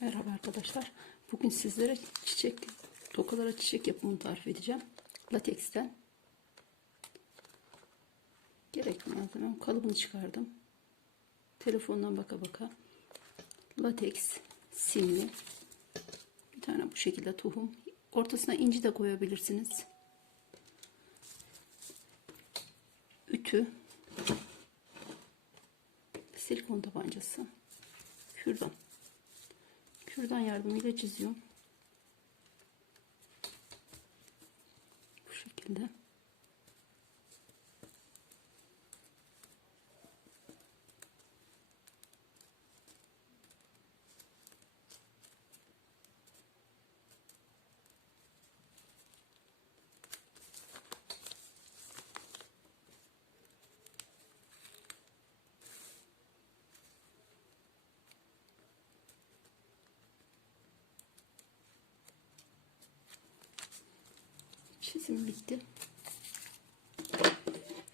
Merhaba arkadaşlar. Bugün sizlere çiçek tokalara çiçek yapımını tarif edeceğim. Lateksten. Gerekli malzemem kalıbını çıkardım. Telefondan baka baka. Lateks, simli. Bir tane bu şekilde tohum. Ortasına inci de koyabilirsiniz. Ütü. Silikon tabancası. Kürdan. Kürdan yardımıyla çiziyorum. Bu şekilde. Çizim bitti.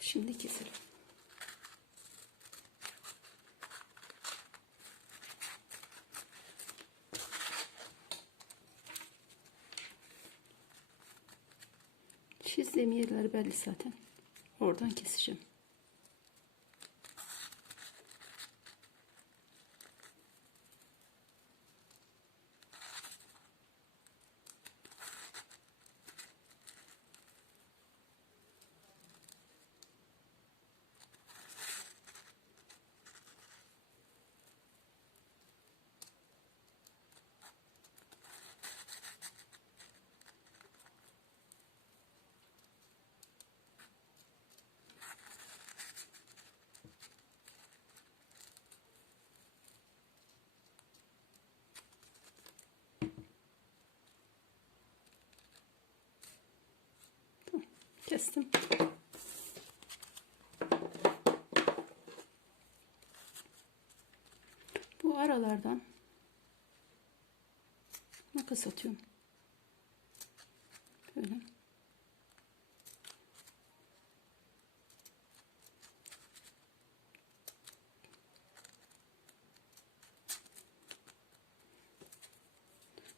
Şimdi keselim. Çizdiğim yerler belli zaten. Oradan keseceğim. Kestim. Bu aralardan makas atıyorum. Böyle.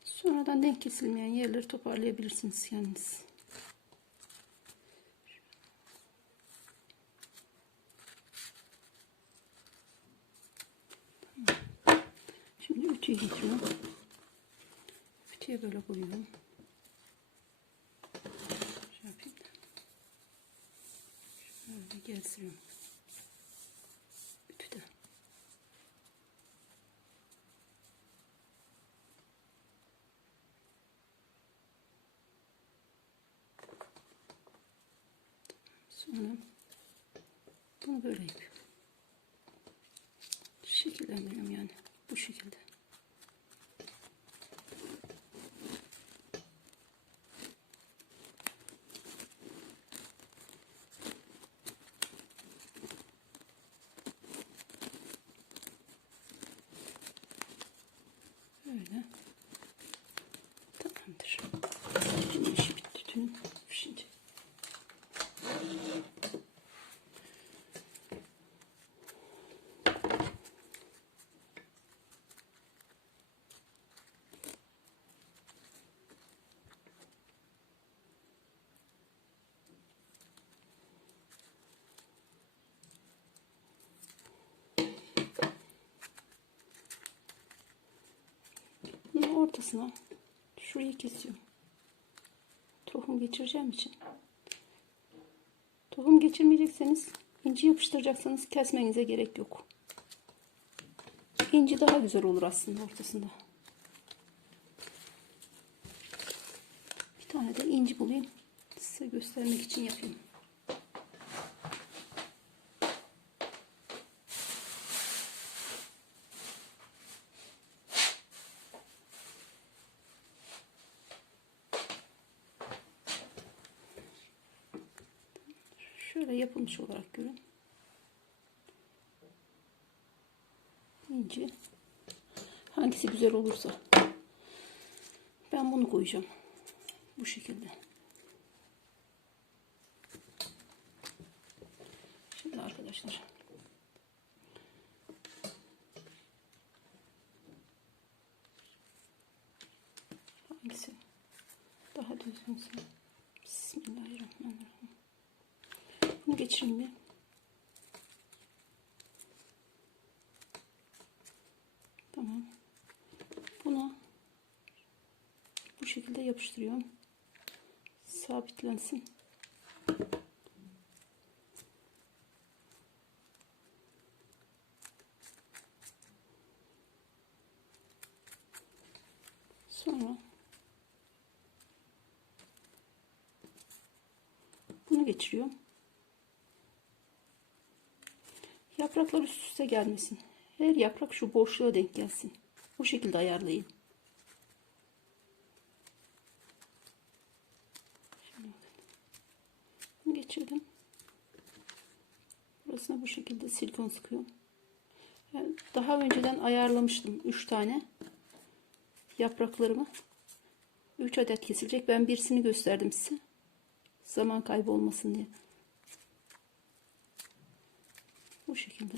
Sonradan denk kesilmeyen yerleri toparlayabilirsiniz kendiniz. Getiriyorum. Ütüye böyle koyuyorum. Şey yapayım da. Şöyle. Ütüde. Sonra bunu böyle yapıyorum. Şekillendiriyorum yani. Bu şekilde. Böyle. Tamamdır. Şimdi işi bitti. Tüm şimdi. Bunun ortasına şurayı kesiyorum. Tohum geçireceğim için. Tohum geçirmeyecekseniz inci yapıştıracaksanız kesmenize gerek yok. İnci daha güzel olur aslında ortasında. Bir tane de inci bulayım. Size göstermek için yapayım. Şöyle yapılmış olarak görün. İnci. Hangisi güzel olursa. Ben bunu koyacağım. Bu şekilde. Şimdi arkadaşlar. Hangisi? Daha düzgünse. Bismillahirrahmanirrahim. Bunu geçireyim bir. Tamam. Buna bu şekilde yapıştırıyorum. Sabitlensin. Sonra bunu geçiriyorum. Yapraklar üst üste gelmesin. Her yaprak şu boşluğa denk gelsin. Bu şekilde ayarlayın. Şimdi geçirdim. Burasına bu şekilde silikon sıkıyorum. Daha önceden ayarlamıştım 3 tane yapraklarımı. 3 adet kesilecek. Ben birisini gösterdim size. Zaman kaybı olmasın diye. Bu şekilde.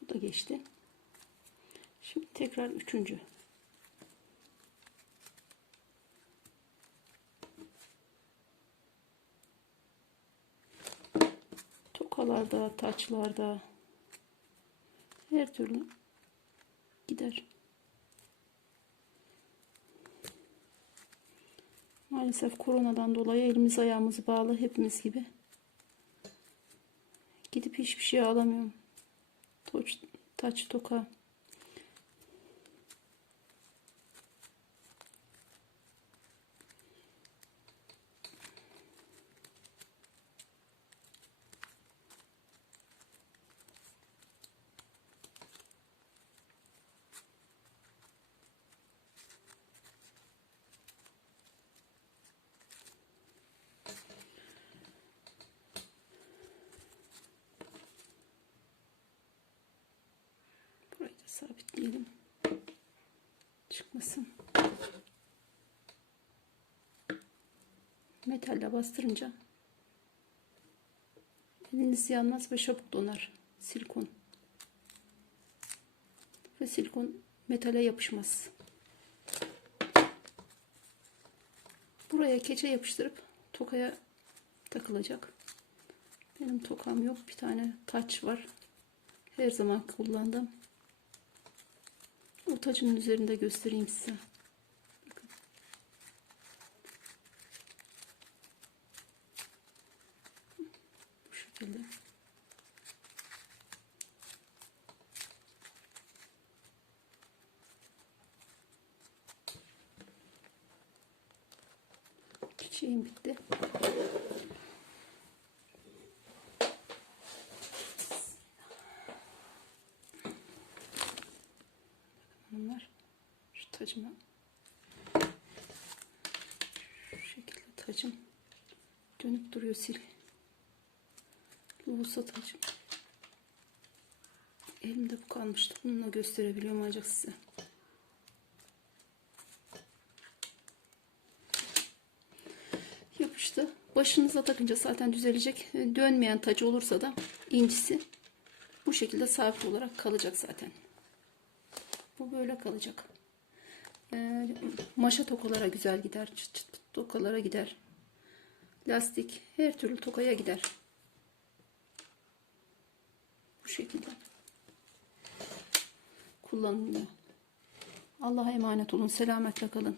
Bu da geçti. Şimdi tekrar üçüncü. Tokalarda, taçlarda her türlü gider. Maalesef koronadan dolayı elimiz ayağımız bağlı hepimiz gibi. Gidip hiçbir şey alamıyorum. Toç, taç toka. Burayı da sabitleyelim. Çıkmasın. Metalle bastırınca eliniz yanmaz ve çabuk donar. Silikon. Ve silikon metale yapışmaz. Buraya keçe yapıştırıp tokaya takılacak. Benim tokam yok. Bir tane taç var. Her zaman kullandım. O tacımın üzerinde göstereyim size. Bakın. Bu şekilde. Çiçeğim bitti. Şu tacıma şu şekilde tacım dönüp duruyor sil. Lusa tacım. Elimde bu kalmıştı. Bununla gösterebiliyorum ancak size. Yapıştı. Başınıza takınca zaten düzelecek. Dönmeyen tacı olursa da incisi bu şekilde sabit olarak kalacak zaten. Bu böyle kalacak. Ee, maşa tokalara güzel gider. Çıt çıt tokalara gider. Lastik her türlü tokaya gider. Bu şekilde. Kullanılıyor. Allah'a emanet olun. Selametle kalın.